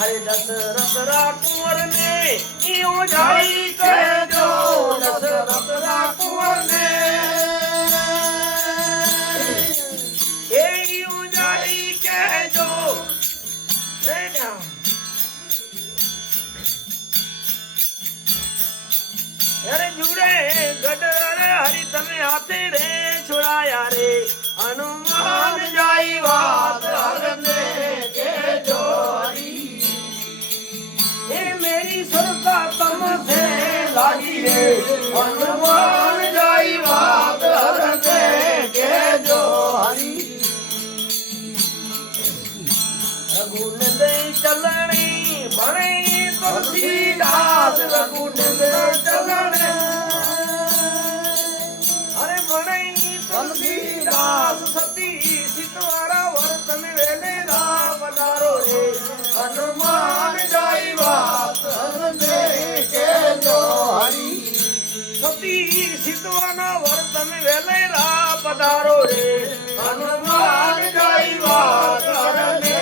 हरे दशरथ कुंवर ने यूं जाई कह जो दशरथ कुंवर ने यूं जाई कह जो अरे जुड़े गडर हरि तमे आते रे छुड़ाया रे हनुमान जाई बात हरने के जो हरि ये मेरी सुरता तम से लागी रे हनुमान जाई बात हरने के जो हरि रघुनंद चलणी बने तुलसीदास रघुनंद चलणे अरे बने तुलसीदास सती सितवारा वर्तन वेले राम दारो रे हनुमान जाई बात हरने के जो हरि सती सितवाना वर्तन वेले राम दारो रे हनुमान जाई बात हरने